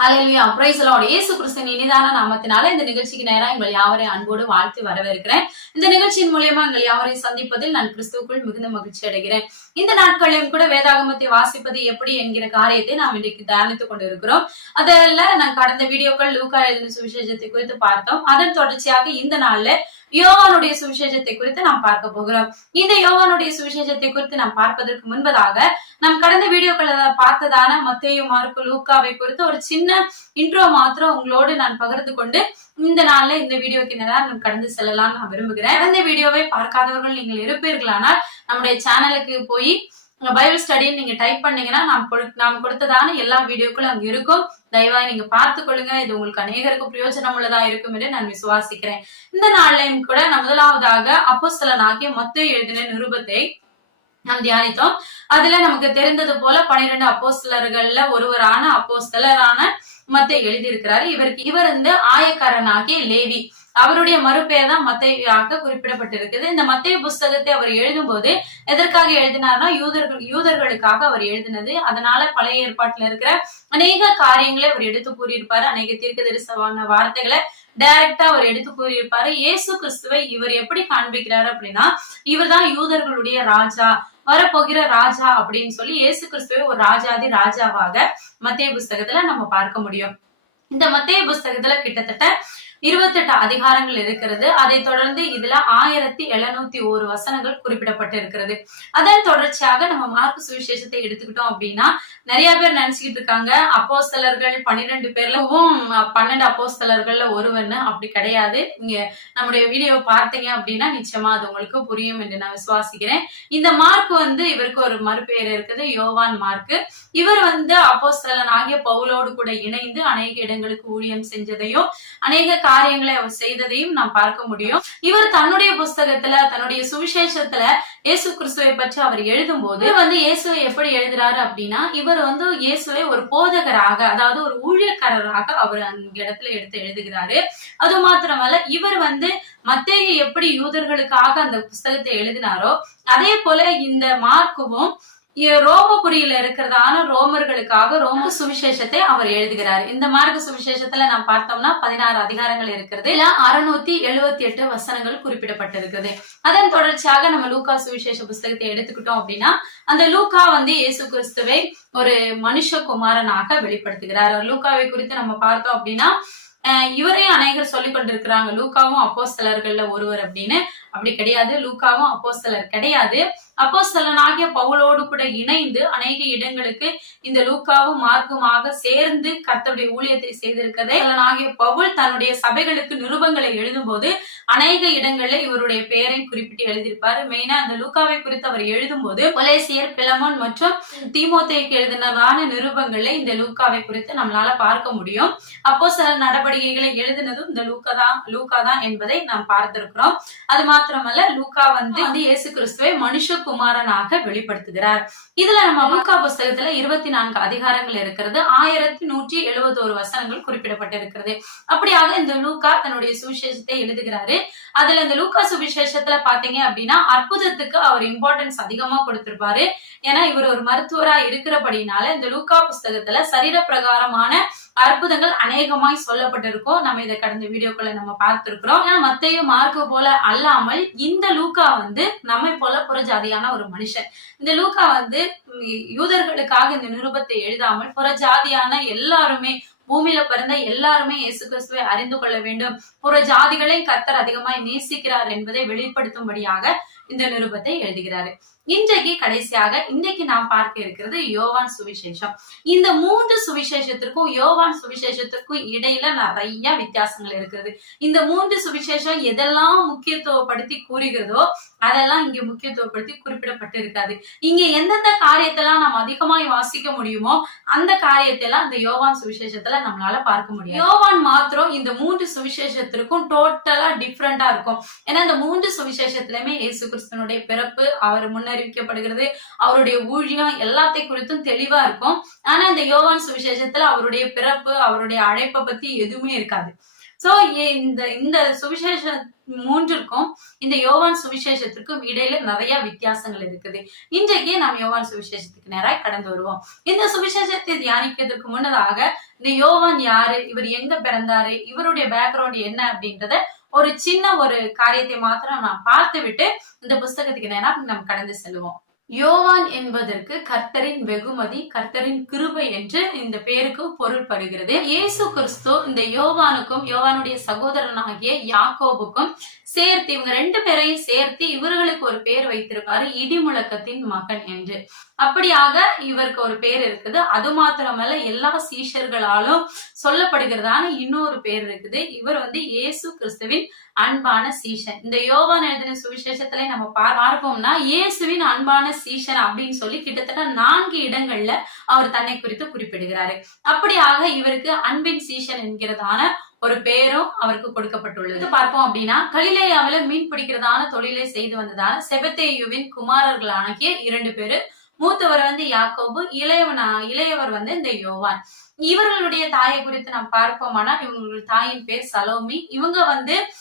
ஹalleluya price இயேசு கிறிஸ்துவின் இனிதான நாமத்தினால இந்த நிகழ்ச்சிக்கு நேரம் எங்கள் யாவரையும் அன்போடு வாழ்த்து வரவேற்கிறேன். இந்த நிகழ்ச்சியின் மூலியமா எங்கள் யாவரையும் சந்திப்பதில் நான் கிறிஸ்துவுக்குள் மிகுந்த மகிழ்ச்சி அடைகிறேன். இந்த நாட்களிலும் கூட வேதாகமத்தை வாசிப்பது எப்படி என்கிற காரியத்தை நாம் இன்றைக்கு தியானித்துக் கொண்டிருக்கிறோம். அதில் நான் கடந்த வீடியோக்கள் லூக்கா எழுதின சுவிசேஷத்தை குறித்து பார்த்தோம். அதன் தொடர்ச்சியாக இந்த நாள்ல யோவானுடைய சுவிசேஷத்தை குறித்து நாம் பார்க்க போகிறோம். இந்த யோவானுடைய சுவிசேஷத்தை குறித்து நாம் பார்ப்பதற்கு முன்பதாக நாம் கடந்த வீடியோக்களை பார்த்ததான மத்தேயு மார்க்கு லூக்காவை குறித்து ஒரு சின்ன இன்ட்ரோ மாத்திரம் உங்களோடு நான் பகிர்ந்து கொண்டு இந்த நாள்ல இந்த வீடியோக்கு நேரம் நான் கடந்து செல்லலாம் நான் விரும்புகிறேன். கடந்த வீடியோவை பார்க்காதவர்கள் நீங்கள் இருப்பீர்களானால் நம்முடைய சேனலுக்கு போய் பைபிள் ஸ்டடின்னு நீங்க டைப் பண்ணீங்கன்னா நாம் நாம் கொடுத்ததான எல்லா வீடியோக்களும் அங்கே இருக்கும். தயவாய் நீங்க பார்த்து கொள்ளுங்க. இது உங்களுக்கு அநேகருக்கு பிரயோஜனம் உள்ளதா இருக்கும் என்று நான் விசுவாசிக்கிறேன். இந்த நாள்லையும் கூட நான் முதலாவதாக அப்போஸ்தலனாகிய மொத்த எழுதின நிருபத்தை நாம் தியானித்தோம். அதுல நமக்கு தெரிந்தது போல பனிரெண்டு அப்போஸ்தலர்கள்ல ஒருவரான அப்போஸ்தலரான மத்தை எழுதியிருக்கிறாரு. இவருக்கு இவர் வந்து ஆயக்காரனாகிய லேவி. அவருடைய மறுபெயர் தான் மத்தையாக குறிப்பிடப்பட்டிருக்குது. இந்த மத்திய புஸ்தகத்தை அவர் எழுதும்போது எதற்காக எழுதினார்னா யூதர்கள் யூதர்களுக்காக அவர் எழுதினது. அதனால பழைய ஏற்பாட்டுல இருக்கிற அநேக காரியங்களை அவர் எடுத்து கூறியிருப்பாரு. அநேக தீர்க்கதரிசமான வார்த்தைகளை டைரக்டா அவர் எடுத்து கூறியிருப்பாரு. இயேசு கிறிஸ்துவை இவர் எப்படி காண்பிக்கிறாரு அப்படின்னா இவர்தான் யூதர்களுடைய ராஜா வரப்போகிற ராஜா அப்படின்னு சொல்லி இயேசு கிறிஸ்துவை ஒரு ராஜாதி ராஜாவாக மத்திய புஸ்தகத்துல நம்ம பார்க்க முடியும். இந்த மத்திய புஸ்தகத்துல கிட்டத்தட்ட இருபத்தெட்டு அதிகாரங்கள் இருக்கிறது. அதை தொடர்ந்து இதுல ஆயிரத்தி எழுநூத்தி ஒரு வசனங்கள் குறிப்பிடப்பட்டு இருக்கிறது அதன் தொடர்ச்சியாக நம்ம மார்க்கு சுவிசேஷத்தை எடுத்துக்கிட்டோம் அப்படின்னா நிறைய பேர் நினைச்சுக்கிட்டு இருக்காங்க அப்போஸ்தலர்கள் பன்னிரெண்டு பேர்லவும் பன்னெண்டு அப்போ சிலர்கள்ல ஒருவர்னு அப்படி கிடையாது. இங்க நம்முடைய வீடியோ பார்த்தீங்க அப்படின்னா நிச்சயமா அது உங்களுக்கு புரியும் என்று நான் விசுவாசிக்கிறேன். இந்த மார்க் வந்து இவருக்கு ஒரு மறுபெயர் இருக்குது யோவான் மார்க் இவர் வந்து அப்போஸ்தலன் ஆகிய பவுலோடு கூட இணைந்து அநேக இடங்களுக்கு ஊழியம் செஞ்சதையும் அநேக காரியங்களை அவர் செய்ததையும் நாம் பார்க்க முடியும். இவர் தன்னுடைய புஸ்தகத்துல தன்னுடைய சுவிசேஷத்துல இயேசு கிறிஸ்துவை பற்றி அவர் எழுதும் போது வந்து இயேசுவை எப்படி எழுதுறாரு அப்படின்னா இவர் வந்து இயேசுவை ஒரு போதகராக அதாவது ஒரு ஊழியக்காரராக அவர் அந்த இடத்துல எடுத்து எழுதுகிறாரு. அது மாத்திரமல்ல இவர் வந்து மத்தேயு எப்படி யூதர்களுக்காக அந்த புஸ்தகத்தை எழுதினாரோ அதே போல இந்த மார்க்குவும் ரோமபுரியில இருக்கிறதான ரோமர்களுக்காக ரோம சுவிசேஷத்தை அவர் எழுதுகிறார். இந்த மார்க்க சுவிசேஷத்துல நாம் பார்த்தோம்னா பதினாறு அதிகாரங்கள் இருக்கிறது. இல்ல அறுநூத்தி எழுபத்தி எட்டு வசனங்கள் குறிப்பிடப்பட்டிருக்கிறது. அதன் தொடர்ச்சியாக நம்ம லூகா சுவிசேஷ புஸ்தகத்தை எடுத்துக்கிட்டோம் அப்படின்னா அந்த லூகா வந்து இயேசு கிறிஸ்துவை ஒரு மனுஷகுமாரனாக வெளிப்படுத்துகிறார். லூகாவை குறித்து நம்ம பார்த்தோம் அப்படின்னா அஹ் இவரையும் அநேகர் சொல்லிக் கொண்டிருக்கிறாங்க லூக்காவும் அப்போஸ்தலர்கள்ல ஒருவர் அப்படின்னு. அப்படி கிடையாது. லூக்காவும் அப்போ சிலர் கிடையாது. அப்போ சிலனாகிய பவுலோடு கூட இணைந்து அநேக இடங்களுக்கு இந்த லூக்காவும் மார்க்குமாக சேர்ந்து கத்தருடைய ஊழியத்தை செய்திருக்கதை சிலனாகிய பவுல் தன்னுடைய சபைகளுக்கு நிருபங்களை எழுதும்போது அநேக இடங்களில் இவருடைய பெயரை குறிப்பிட்டு எழுதியிருப்பாரு. மெயினா அந்த லூக்காவை குறித்து அவர் எழுதும்போது கொலேசியர் பிலமோன் மற்றும் தீமோத்தேயுக்கு எழுதினதான நிருபங்களை இந்த லூக்காவை குறித்து நம்மளால பார்க்க முடியும். அப்போ சில நடவடிக்கைகளை எழுதினதும் இந்த லூக்கா தான் லூக்கா தான் என்பதை நாம் பார்த்திருக்கிறோம். அது மாத்திரமல்ல லூக்கா வந்து வந்து இயேசு கிறிஸ்துவை மனுஷகுமாரனாக வெளிப்படுத்துகிறார். இதுல நம்ம லூக்கா புஸ்தகத்துல இருபத்தி நான்கு அதிகாரங்கள் இருக்கிறது ஆயிரத்தி நூற்றி எழுபத்தோரு வசனங்கள் குறிப்பிடப்பட்டிருக்கிறது. அப்படியாக இந்த லூக்கா தன்னுடைய சுவிசேஷத்தை எழுதுகிறாரு. அதுல இந்த லூக்கா சுவிசேஷத்துல பாத்தீங்க அப்படின்னா அற்புதத்துக்கு அவர் இம்பார்ட்டன்ஸ் அதிகமா கொடுத்திருப்பாரு. ஏன்னா இவர் ஒரு மருத்துவரா இருக்கிறபடினால இந்த லூக்கா புஸ்தகத்துல சரீர பிரகாரமான அற்புதங்கள் அநேகமாய் சொல்லப்பட்டிருக்கும் நம்ம இதை கடந்த வீடியோக்களை நம்ம பார்த்திருக்கிறோம். ஏன்னா மத்தையும் மார்க்கு போல அல்லாமல் இந்த லூக்கா வந்து நம்மை போல புறஜாதியான ஒரு மனுஷன். இந்த லூக்கா வந்து யூதர்களுக்காக இந்த நிருபத்தை எழுதாமல் புறஜாதியான எல்லாருமே பூமியில பிறந்த எல்லாருமே இயேசு கிறிஸ்துவை அறிந்து கொள்ள வேண்டும். புற ஜாதிகளை கர்த்தர் அதிகமாய் நேசிக்கிறார் என்பதை வெளிப்படுத்தும்படியாக இந்த நிருபத்தை எழுதுகிறாரு. இன்றைக்கு கடைசியாக இன்றைக்கு நாம் பார்க்க இருக்கிறது யோவான் சுவிசேஷம். இந்த மூன்று சுவிசேஷத்திற்கும் யோவான் சுவிசேஷத்திற்கும் இடையில நிறைய வித்தியாசங்கள் இருக்கிறது. இந்த மூன்று சுவிசேஷம் எதெல்லாம் முக்கியத்துவப்படுத்தி கூறுகிறதோ அதெல்லாம் இங்க முக்கியத்துவப்படுத்தி குறிப்பிடப்பட்டு இருக்காது இங்க எந்தெந்த காரியத்தெல்லாம் நாம் அதிகமாய் வாசிக்க முடியுமோ அந்த காரியத்தை எல்லாம் இந்த யோவான் சுவிசேஷத்துல நம்மளால பார்க்க முடியும் யோவான் மாத்திரம் இந்த மூன்று சுவிசேஷத்திற்கும் டோட்டலா டிஃப்ரெண்டா இருக்கும். ஏன்னா இந்த மூன்று சுவிசேஷத்திலுமே இயேசு கிறிஸ்தனுடைய பிறப்பு அவர் முன்னறிவிக்கப்படுகிறது அவருடைய ஊழியம் எல்லாத்தை குறித்தும் தெளிவா இருக்கும். ஆனா இந்த யோவான் சுவிசேஷத்துல அவருடைய பிறப்பு அவருடைய அழைப்பை பத்தி எதுவுமே இருக்காது. சோ இந்த இந்த சுவிசேஷ மூன்றிற்கும் இந்த யோவான் சுவிசேஷத்திற்கும் இடையில நிறைய வித்தியாசங்கள் இருக்குது. இன்றைக்கு நாம் யோவான் சுவிசேஷத்துக்கு நேராக கடந்து வருவோம். இந்த சுவிசேஷத்தை தியானிக்கிறதுக்கு முன்னதாக இந்த யோவான் யாரு இவர் எங்க பிறந்தாரு இவருடைய பேக்ரவுண்ட் என்ன அப்படின்றத ஒரு சின்ன ஒரு காரியத்தை மாத்திரம் நான் பார்த்து விட்டு இந்த புஸ்தகத்துக்கு நேரம் நம்ம கடந்து செல்லுவோம். யோவான் என்பதற்கு கர்த்தரின் வெகுமதி கர்த்தரின் கிருபை என்று இந்த பேருக்கு பொருள்படுகிறது. இயேசு கிறிஸ்து இந்த யோவானுக்கும் யோவானுடைய சகோதரனாகிய யாக்கோபுக்கும் சேர்த்து இவங்க ரெண்டு பேரையும் சேர்த்து இவர்களுக்கு ஒரு பேர் வைத்திருக்காரு இடிமுழக்கத்தின் மகன் என்று. அப்படியாக இவருக்கு ஒரு பேர் இருக்குது. அது மாத்திரமல்ல எல்லா சீஷர்களாலும் சொல்லப்படுகிறதான இன்னொரு பேர் இருக்குது. இவர் வந்து இயேசு கிறிஸ்துவின் அன்பான சீஷன். இந்த யோவான் எழுதின சுவிசேஷத்துல நம்ம பா- பார்ப்போம்னா இயேசுவின் அன்பான சீசன் அப்படின்னு சொல்லி கிட்டத்தட்ட நான்கு இடங்கள்ல அவர் தன்னை குறித்து குறிப்பிடுகிறாரு. அப்படியாக இவருக்கு அன்பின் சீசன் என்கிறதான ஒரு பேரும் அவருக்கு கொடுக்கப்பட்டுள்ளது. பார்ப்போம் அப்படின்னா கலிலேயாவில மீன் பிடிக்கிறதான தொழிலை செய்து வந்ததான செபத்தேயுவின் குமாரர்களாகிய இரண்டு பேரு மூத்தவர் வந்து யாக்கோபு இளையவனா இளையவர் வந்து இந்த யோவான். இவர்களுடைய தாயை குறித்து நாம் பார்ப்போமானா இவங்களுடைய தாயின் பேர் சலோமி. இவங்க வந்து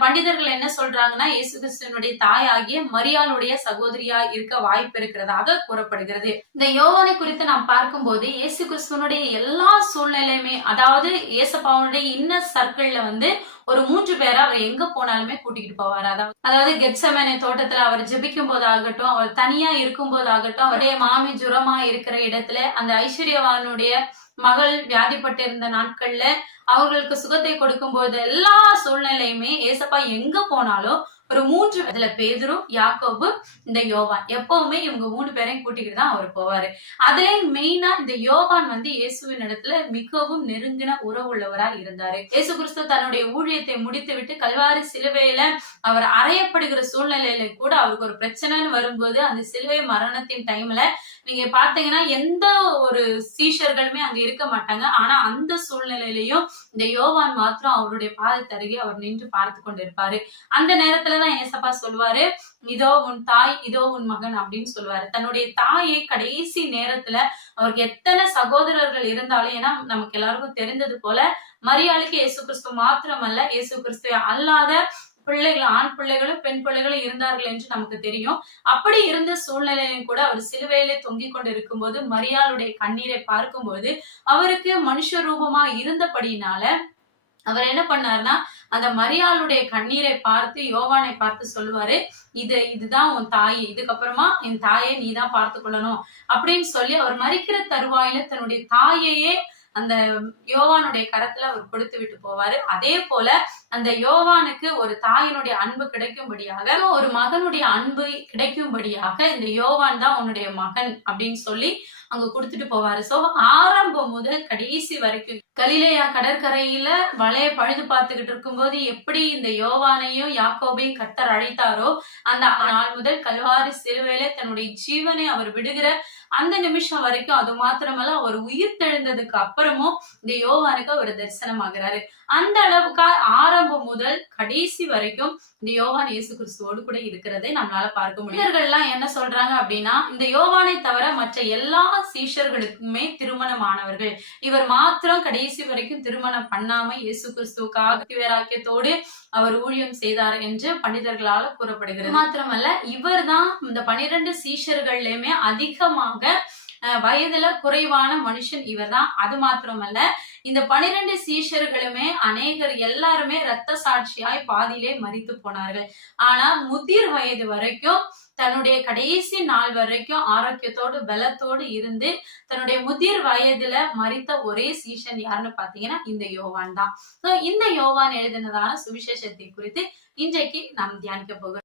பண்டிதர்கள் என்ன சொல்றாங்கன்னா இயேசு கிறிஸ்துவனுடைய தாய் ஆகிய மரியாளுடைய சகோதரியா இருக்க வாய்ப்பு இருக்கிறதாக கூறப்படுகிறது. இந்த யோவானை குறித்து நாம் பார்க்கும்போது இயேசு கிறிஸ்துவனுடைய எல்லா சூழ்நிலையுமே அதாவது இயேசப்பாவனுடைய இன்னர் சர்க்கிள்ல வந்து ஒரு மூன்று பேரை அவர் எங்க போனாலுமே கூட்டிகிட்டு போவார். அதாவது அதாவது கெட்சமேனை தோட்டத்துல அவர் ஜெபிக்கும் போதாகட்டும் அவர் தனியா இருக்கும் போதாகட்டும் அவருடைய மாமி ஜுரமா இருக்கிற இடத்துல அந்த ஐஸ்வர்யவானுடைய மகள் வியாதிப்பட்டிருந்த நாட்கள்ல அவர்களுக்கு சுகத்தை கொடுக்கும் போது எல்லா சூழ்நிலையுமே ஏசப்பா எங்க போனாலும் ஒரு மூன்று இதுல பேதுரு யாக்கோபு இந்த யோவான். எப்பவுமே இவங்க மூணு பேரையும் கூட்டிக்கிட்டு தான் அவர் போவாரு. அதுலயும் மெயினா இந்த யோவான் வந்து இயேசுவின் இடத்துல மிகவும் நெருங்கின உறவுள்ளவரா இருந்தாரு. இயேசு கிறிஸ்து தன்னுடைய ஊழியத்தை முடித்து விட்டு கல்வாரி சிலுவையில அவர் அறையப்படுகிற சூழ்நிலையில கூட அவருக்கு ஒரு பிரச்சனைன்னு வரும்போது அந்த சிலுவை மரணத்தின் டைம்ல நீங்க பாத்தீங்கன்னா எந்த ஒரு சீஷர்களுமே அங்க இருக்க மாட்டாங்க. ஆனா அந்த சூழ்நிலையிலையும் இந்த யோவான் மாத்திரம் அவருடைய பாதத்தை அருகே அவர் நின்று பார்த்து கொண்டிருப்பாரு. அந்த நேரத்துலதான் ஏசப்பா சொல்வாரு இதோ உன் தாய் இதோ உன் மகன் அப்படின்னு சொல்லுவாரு. தன்னுடைய தாயை கடைசி நேரத்துல அவருக்கு எத்தனை சகோதரர்கள் இருந்தாலும் ஏன்னா நமக்கு எல்லாருக்கும் தெரிந்தது போல மரியாளுக்கு இயேசு கிறிஸ்து மாத்திரமல்ல இயேசு கிறிஸ்து அல்லாத பிள்ளைகள் ஆண் பிள்ளைகளும் பெண் பிள்ளைகளும் இருந்தார்கள் என்று நமக்கு தெரியும். அப்படி இருந்த சூழ்நிலையும் கூட அவர் சிலுவையிலே தொங்கிக் கொண்டு இருக்கும்போது மரியாளுடைய கண்ணீரை பார்க்கும்போது அவருக்கு மனுஷ ரூபமா இருந்தபடியினால அவர் என்ன பண்ணாருன்னா அந்த மரியாளுடைய கண்ணீரை பார்த்து யோவானை பார்த்து சொல்லுவாரு இது இதுதான் உன் தாய் இதுக்கப்புறமா என் தாயை நீ தான் பார்த்து கொள்ளணும். அப்படின்னு சொல்லி அவர் மறிக்கிற தருவாயில தன்னுடைய தாயையே அந்த யோவானுடைய கரத்துல அவர் கொடுத்து விட்டு போவாரு. அதே போல அந்த யோவானுக்கு ஒரு தாயினுடைய அன்பு கிடைக்கும்படியாக ஒரு மகனுடைய அன்பு கிடைக்கும்படியாக இந்த யோவான் தான் உன்னுடைய மகன் அப்படின்னு சொல்லி அங்க கொடுத்துட்டு போவாரு. சோ ஆரம்பம் முதல் கடைசி வரைக்கும் கலிலேயா கடற்கரையில வலைய பழுது பார்த்துக்கிட்டு இருக்கும்போது எப்படி இந்த யோவானையும் யாக்கோபையும் கத்தர் அழைத்தாரோ அந்த நாள் முதல் கல்வாரி சிலுவையில தன்னுடைய ஜீவனை அவர் விடுகிற அந்த நிமிஷம் வரைக்கும் அது மாத்திரமல்ல அவர் உயிர் தெழுந்ததுக்கு அப்புறமும் இந்த யோவானுக்கு அவர் தரிசனமாகிறாரு அந்த அளவுக்கு ஆரம்பம் முதல் கடைசி வரைக்கும் இந்த யோவான் இயேசு கிறிஸ்துவோடு கூட இருக்கிறதை நம்மளால பார்க்க முடியும். எல்லாம் என்ன சொல்றாங்க அப்படின்னா இந்த யோவானை தவிர மற்ற எல்லா சீஷர்களுக்குமே திருமணமானவர்கள். இவர் மாத்திரம் கடைசி வரைக்கும் திருமணம் பண்ணாம இயேசு கிறிஸ்துவுக்காக வேறாக்கியத்தோடு அவர் ஊழியம் செய்தார் என்று பண்டிதர்களால கூறப்படுகிறது. மாத்திரமல்ல இவர் தான் இந்த பனிரெண்டு சீஷர்கள்லயுமே அதிகமாக சொல்லுவாங்க. வயதுல குறைவான மனுஷன் இவர்தான். அது மாத்திரமல்ல இந்த பனிரெண்டு சீஷர்களுமே அநேகர் எல்லாருமே இரத்த சாட்சியாய் பாதியிலே மறித்து போனார்கள். ஆனா முதிர் வயது வரைக்கும் தன்னுடைய கடைசி நாள் வரைக்கும் ஆரோக்கியத்தோடு பலத்தோடு இருந்து தன்னுடைய முதிர் வயதுல மறித்த ஒரே சீஷன் யாருன்னு பாத்தீங்கன்னா இந்த யோவான் தான். இந்த யோவான் எழுதினதான சுவிசேஷத்தை குறித்து இன்றைக்கு நாம் தியானிக்க போகிறோம்.